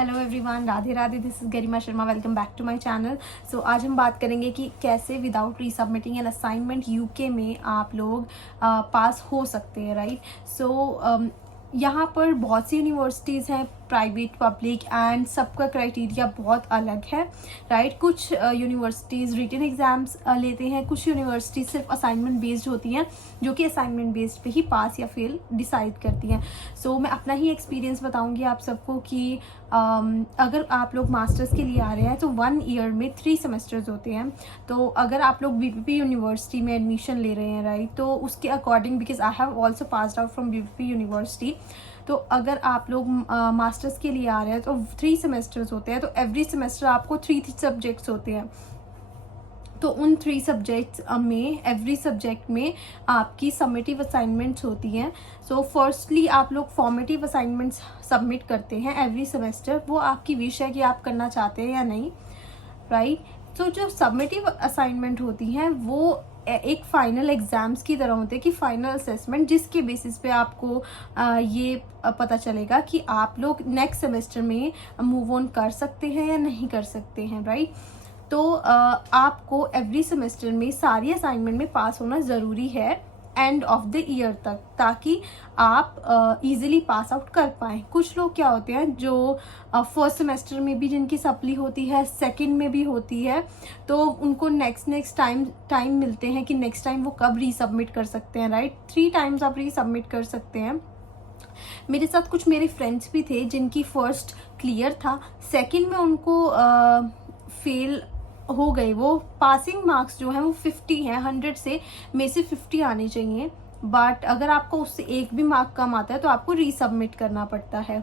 Hello everyone, Radhe Radhe. This is Garima Sharma. Welcome back to my channel. So आज हम बात करेंगे कि कैसे without resubmitting an assignment UK में आप लोग पास हो सकते हैं, राइट। यहाँ पर बहुत सी यूनिवर्सिटीज़ हैं, प्राइवेट, पब्लिक, एंड सबका क्राइटेरिया बहुत अलग है, राइट। कुछ यूनिवर्सिटीज़ रिटन एग्ज़ाम्स लेते हैं, कुछ यूनिवर्सिटीज़ सिर्फ असाइनमेंट बेस्ड होती हैं, जो कि असाइनमेंट बेस्ड पे ही पास या फेल डिसाइड करती हैं। सो मैं अपना ही एक्सपीरियंस बताऊंगी आप सबको कि अगर आप लोग मास्टर्स के लिए आ रहे हैं तो 1 ईयर में 3 सेमेस्टर्स होते हैं। तो अगर आप लोग बीपीपी यूनिवर्सिटी में एडमिशन ले रहे हैं, राइट, तो उसके according, because I have also passed out from BPP university, तो अगर आप लोग मास्टर्स के लिए आ रहे हैं तो 3 सेमेस्टर्स होते हैं। तो एवरी सेमेस्टर आपको 3 सब्जेक्ट्स होते हैं। तो उन 3 सब्जेक्ट्स में एवरी सब्जेक्ट में आपकी समेटिव असाइनमेंट्स होती हैं। सो फर्स्टली आप लोग फॉर्मेटिव असाइनमेंट्स सबमिट करते हैं एवरी सेमेस्टर। वो आपकी विश है कि आप करना चाहते हैं या नहीं, राइट। तो जो सबमिटिव असाइनमेंट होती हैं वो एक फाइनल एग्ज़ाम्स की तरह होते हैं, कि फाइनल असेसमेंट, जिसके बेसिस पे आपको ये पता चलेगा कि आप लोग नेक्स्ट सेमेस्टर में मूव ऑन कर सकते हैं या नहीं कर सकते हैं, राइट। तो आपको एवरी सेमेस्टर में सारी असाइनमेंट में पास होना ज़रूरी है एंड ऑफ द ईयर तक, ताकि आप इजीली पास आउट कर पाएँ। कुछ लोग क्या होते हैं जो फर्स्ट सेमेस्टर में भी जिनकी सप्ली होती है, सेकंड में भी होती है, तो उनको नेक्स्ट टाइम मिलते हैं कि नेक्स्ट टाइम वो कब रीसबमिट कर सकते हैं, राइट। 3 टाइम्स आप रीसबमिट कर सकते हैं। मेरे साथ कुछ मेरे फ्रेंड्स भी थे जिनकी फर्स्ट क्लियर था, सेकंड में उनको फेल हो गए। वो पासिंग मार्क्स जो हैं वो 50 हैं, 100 में से 50 आने चाहिए, बट अगर आपको उससे एक भी मार्क कम आता है तो आपको रीसबमिट करना पड़ता है।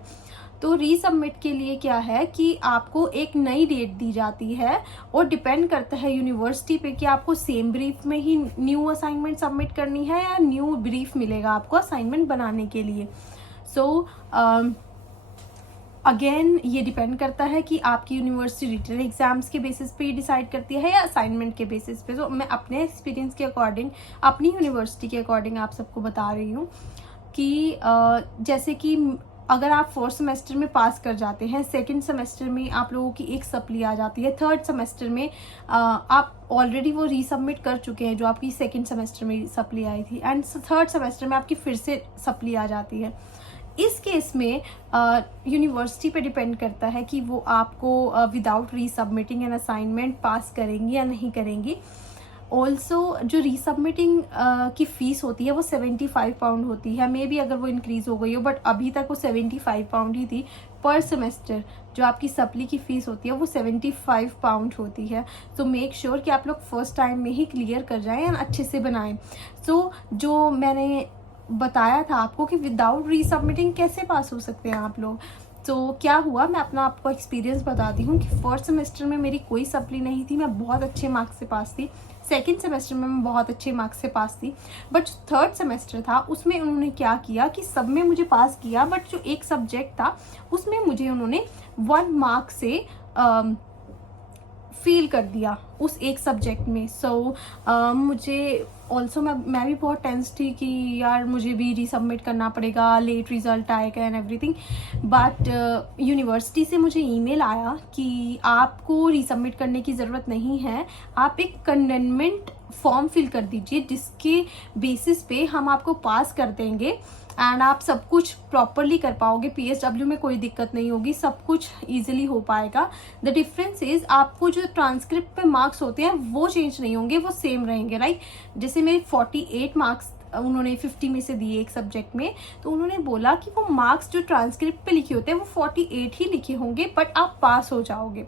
तो रीसबमिट के लिए क्या है कि आपको एक नई डेट दी जाती है, और डिपेंड करता है यूनिवर्सिटी पे कि आपको सेम ब्रीफ में ही न्यू असाइनमेंट सबमिट करनी है या न्यू ब्रीफ मिलेगा आपको असाइनमेंट बनाने के लिए। सो अगेन ये डिपेंड करता है कि आपकी यूनिवर्सिटी रिटन एग्जाम्स के बेसिस पे डिसाइड करती है या असाइनमेंट के बेसिस पे। तो मैं अपने एक्सपीरियंस के अकॉर्डिंग, अपनी यूनिवर्सिटी के अकॉर्डिंग आप सबको बता रही हूँ कि जैसे कि अगर आप 4th सेमेस्टर में पास कर जाते हैं, 2nd सेमेस्टर में आप लोगों की एक सप्ली आ जाती है, 3rd सेमेस्टर में आप ऑलरेडी वो रीसबमिट कर चुके हैं जो आपकी 2nd सेमेस्टर में सप्ली आई थी, एंड 3rd सेमेस्टर में आपकी फिर से सप्ली आ जाती है। इस केस में यूनिवर्सिटी पे डिपेंड करता है कि वो आपको विदाउट रीसबमिटिंग एन असाइनमेंट पास करेंगी या नहीं करेंगी। ऑल्सो जो रीसबमिटिंग की फ़ीस होती है वो 75 पाउंड होती है। मे बी अगर वो इंक्रीज़ हो गई हो, बट अभी तक वो 75 पाउंड ही थी पर सेमेस्टर। जो आपकी सप्ली की फ़ीस होती है वो 75 पाउंड होती है। तो मेक श्योर कि आप लोग फर्स्ट टाइम में ही क्लियर कर जाएँ एंड अच्छे से बनाएं। सो जो मैंने बताया था आपको कि विदाउट रीसबमिटिंग कैसे पास हो सकते हैं आप लोग, तो क्या हुआ, मैं अपना आपको एक्सपीरियंस बताती हूँ कि फर्स्ट सेमेस्टर में मेरी कोई सप्ली नहीं थी, मैं बहुत अच्छे मार्क्स से पास थी। सेकंड सेमेस्टर में मैं बहुत अच्छे मार्क्स से पास थी, बट 3rd सेमेस्टर था उसमें उन्होंने क्या किया कि सब में मुझे पास किया, बट जो एक सब्जेक्ट था उसमें मुझे उन्होंने 1 मार्क से फील कर दिया उस एक सब्जेक्ट में। सो मुझे ऑल्सो मैं भी बहुत टेंस थी कि यार मुझे भी रीसबमिट करना पड़ेगा, लेट रिज़ल्ट आएगा एंड एवरीथिंग। बट यूनिवर्सिटी से मुझे ईमेल आया कि आपको रीसबमिट करने की ज़रूरत नहीं है, आप एक कंडेनमेंट फॉर्म फिल कर दीजिए, जिसके बेसिस पे हम आपको पास कर देंगे एंड आप सब कुछ प्रॉपरली कर पाओगे। पीएसडब्ल्यू में कोई दिक्कत नहीं होगी, सब कुछ ईजिली हो पाएगा। द डिफरेंस इज आपको जो ट्रांसक्रिप्ट पे मार्क्स होते हैं वो चेंज नहीं होंगे, वो सेम रहेंगे, राइट। जैसे मेरे 48 मार्क्स उन्होंने 50 में से दिए एक सब्जेक्ट में, तो उन्होंने बोला कि वो मार्क्स जो ट्रांसक्रिप्ट पे लिखे होते हैं वो 48 ही लिखे होंगे, बट आप पास हो जाओगे।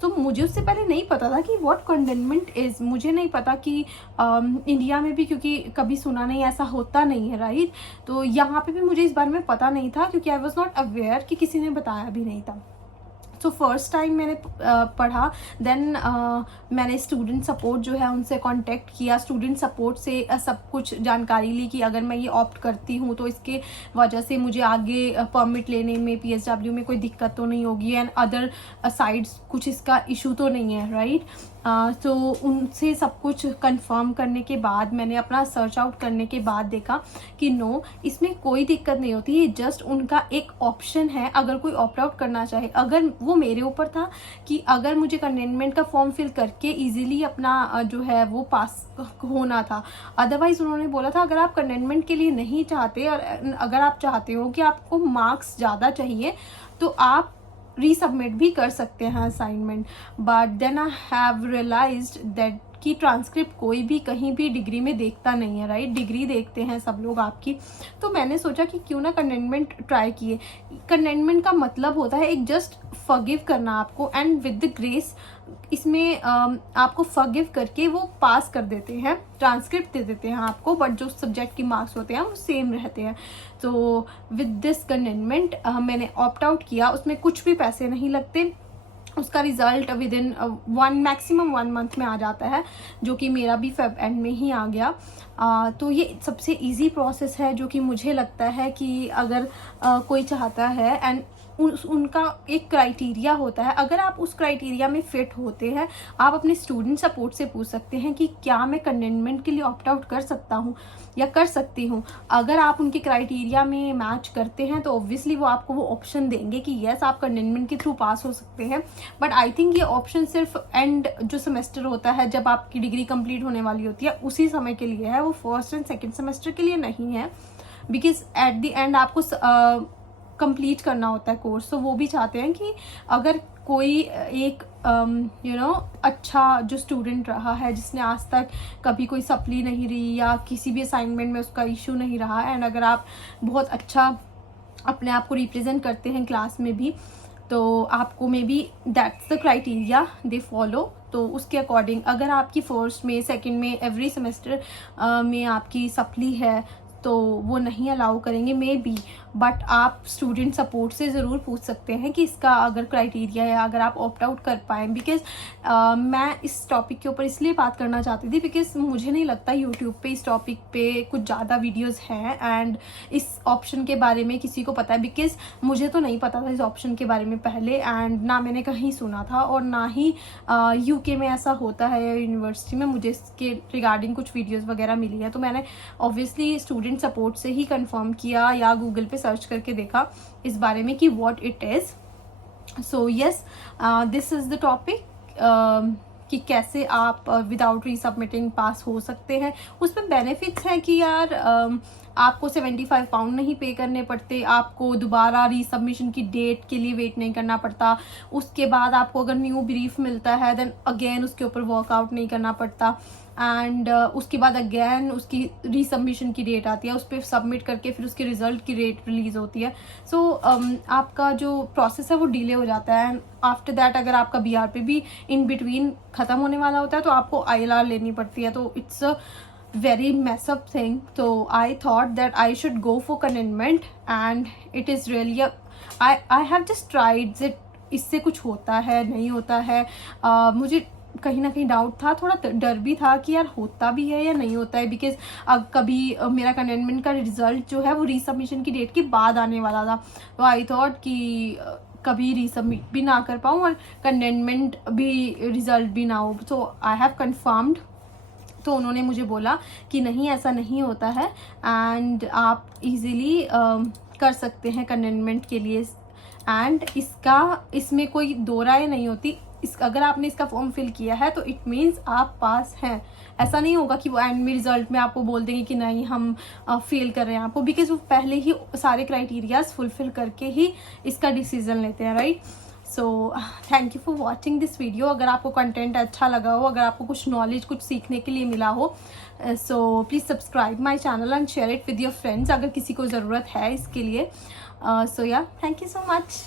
तो मुझे उससे पहले नहीं पता था कि व्हाट कंडेनमेंट इज़, मुझे नहीं पता कि इंडिया में भी, क्योंकि कभी सुना नहीं, ऐसा होता नहीं है, राइट। तो यहाँ पे भी मुझे इस बारे में पता नहीं था, क्योंकि आई वॉज नॉट अवेयर, कि किसी ने बताया भी नहीं था। सो फर्स्ट टाइम मैंने पढ़ा, देन मैंने स्टूडेंट सपोर्ट जो है उनसे कांटेक्ट किया, स्टूडेंट सपोर्ट से सब कुछ जानकारी ली कि अगर मैं ये ऑप्ट करती हूँ तो इसके वजह से मुझे आगे परमिट लेने में पीएसडब्ल्यू में कोई दिक्कत तो नहीं होगी, एंड अदर साइड्स कुछ इसका इशू तो नहीं है, राइट। तो उनसे सब कुछ कंफर्म करने के बाद मैंने अपना सर्च आउट करने के बाद देखा कि नो, इसमें कोई दिक्कत नहीं होती, ये जस्ट उनका एक ऑप्शन है अगर कोई ऑप्ट आउट करना चाहे। अगर वो मेरे ऊपर था कि अगर मुझे कंटेनमेंट का फॉर्म फिल करके इजीली अपना जो है वो पास होना था। अदरवाइज उन्होंने बोला था अगर आप कंटेनमेंट के लिए नहीं चाहते और अगर आप चाहते हो कि आपको मार्क्स ज़्यादा चाहिए तो आप रीसबमिट भी कर सकते हैं assignment. But then I have realised that कि ट्रांसक्रिप्ट कोई भी कहीं भी डिग्री में देखता नहीं है, राइट। डिग्री देखते हैं सब लोग आपकी। तो मैंने सोचा कि क्यों ना कंटेनमेंट ट्राई किए। कंटेनमेंट का मतलब होता है एक जस्ट फॉरगिव करना आपको, एंड विद द ग्रेस इसमें आपको फॉरगिव करके वो पास कर देते हैं, ट्रांसक्रिप्ट दे देते हैं आपको, बट जो सब्जेक्ट की मार्क्स होते हैं वो सेम रहते हैं। तो विद दिस कंटेनमेंट मैंने ऑप्ट आउट किया, उसमें कुछ भी पैसे नहीं लगते, उसका result with in maximum 1 month में आ जाता है, जो कि मेरा भी फेब एंड में ही आ गया। तो ये सबसे इजी प्रोसेस है जो कि मुझे लगता है कि अगर कोई चाहता है, एंड उनका एक क्राइटेरिया होता है, अगर आप उस क्राइटेरिया में फिट होते हैं आप अपने स्टूडेंट सपोर्ट से पूछ सकते हैं कि क्या मैं कंटेनमेंट के लिए ऑप्ट आउट कर सकता हूँ या कर सकती हूँ। अगर आप उनके क्राइटेरिया में मैच करते हैं तो ऑब्वियसली वो आपको वो ऑप्शन देंगे कि यस आप कंटेनमेंट के थ्रू पास हो सकते हैं। बट आई थिंक ये ऑप्शन सिर्फ एंड जो सेमेस्टर होता है जब आपकी डिग्री कंप्लीट होने वाली होती है उसी समय के लिए है, वो फर्स्ट एंड सेकेंड सेमेस्टर के लिए नहीं है। बिकॉज एट द एंड आपको कंप्लीट करना होता है कोर्स। तो वो भी चाहते हैं कि अगर कोई एक अच्छा जो स्टूडेंट रहा है जिसने आज तक कभी कोई सप्ली नहीं रही या किसी भी असाइनमेंट में उसका इशू नहीं रहा, एंड अगर आप बहुत अच्छा अपने आप को रिप्रेजेंट करते हैं क्लास में भी, तो आपको may be that's the criteria they follow. तो उसके अकॉर्डिंग अगर आपकी फर्स्ट में सेकंड में एवरी सेमेस्टर में आपकी सप्ली है तो वो नहीं अलाउ करेंगे मे बी। बट आप स्टूडेंट सपोर्ट से ज़रूर पूछ सकते हैं कि इसका अगर क्राइटेरिया है, अगर आप ऑप्ट आउट कर पाएँ। बिकॉज मैं इस टॉपिक के ऊपर इसलिए बात करना चाहती थी बिकॉज मुझे नहीं लगता यूट्यूब पे इस टॉपिक पे कुछ ज़्यादा वीडियोस हैं एंड इस ऑप्शन के बारे में किसी को पता है। बिकॉज मुझे तो नहीं पता था इस ऑप्शन के बारे में पहले, एंड ना मैंने कहीं सुना था और ना ही यूके में ऐसा होता है यूनिवर्सिटी में मुझे इसके रिगार्डिंग कुछ वीडियोज़ वगैरह मिली है। तो मैंने ऑब्वियसली स्टूडेंट सपोर्ट से ही कंफर्म किया या गूगल पे सर्च करके देखा इस बारे में कि what it is. So yes, this is the topic कि कैसे आप विदाउट रीसबमिटिंग पास हो सकते हैं। उसमें बेनिफिट्स हैं कि यार आपको 75 पाउंड नहीं पे करने पड़ते, आपको दोबारा रीसबमिशन की डेट के लिए वेट नहीं करना पड़ता, उसके बाद आपको अगर न्यू ब्रीफ मिलता है देन अगेन उसके ऊपर वर्कआउट नहीं करना पड़ता, एंड उसके बाद अगेन उसकी रीसबमिशन की डेट आती है, उस पर सबमिट करके फिर उसके रिजल्ट की डेट रिलीज होती है। सो आपका जो प्रोसेस है वो डिले हो जाता है। एंड आफ्टर दैट अगर आपका बीआरपी भी इन बिटवीन ख़त्म होने वाला होता है तो आपको आईएलआर लेनी पड़ती है। तो it's a very mess up thing. So I thought that I should go for containment and it is really I have just tried it. इससे कुछ होता है नहीं होता है, मुझे कहीं ना कहीं डाउट था, थोड़ा डर भी था कि यार होता भी है या नहीं होता है। बिकॉज कभी मेरा कंटेनमेंट का रिजल्ट जो है वो रीसबमिशन की डेट के बाद आने वाला था, तो आई थॉट कि कभी रीसबमिट भी ना कर पाऊँ और कंटेनमेंट भी रिजल्ट भी ना हो। सो आई हैव कन्फर्म्ड। तो उन्होंने मुझे बोला कि नहीं ऐसा नहीं होता है एंड आप इजीली कर सकते हैं कंटेनमेंट के लिए, एंड इसमें कोई दो राय नहीं होती। अगर आपने इसका फॉर्म फिल किया है तो इट मीन्स आप पास हैं। ऐसा नहीं होगा कि वो एंड में रिजल्ट में आपको बोल देंगे कि नहीं हम फेल कर रहे हैं आपको, बिकॉज वो पहले ही सारे क्राइटेरियाज फुलफिल करके ही इसका डिसीजन लेते हैं, right. So thank you for watching this video. अगर आपको कंटेंट अच्छा लगा हो, अगर आपको कुछ नॉलेज कुछ सीखने के लिए मिला हो, so please subscribe my channel and share it with your friends अगर किसी को ज़रूरत है इसके लिए। सो या थैंक यू सो मच।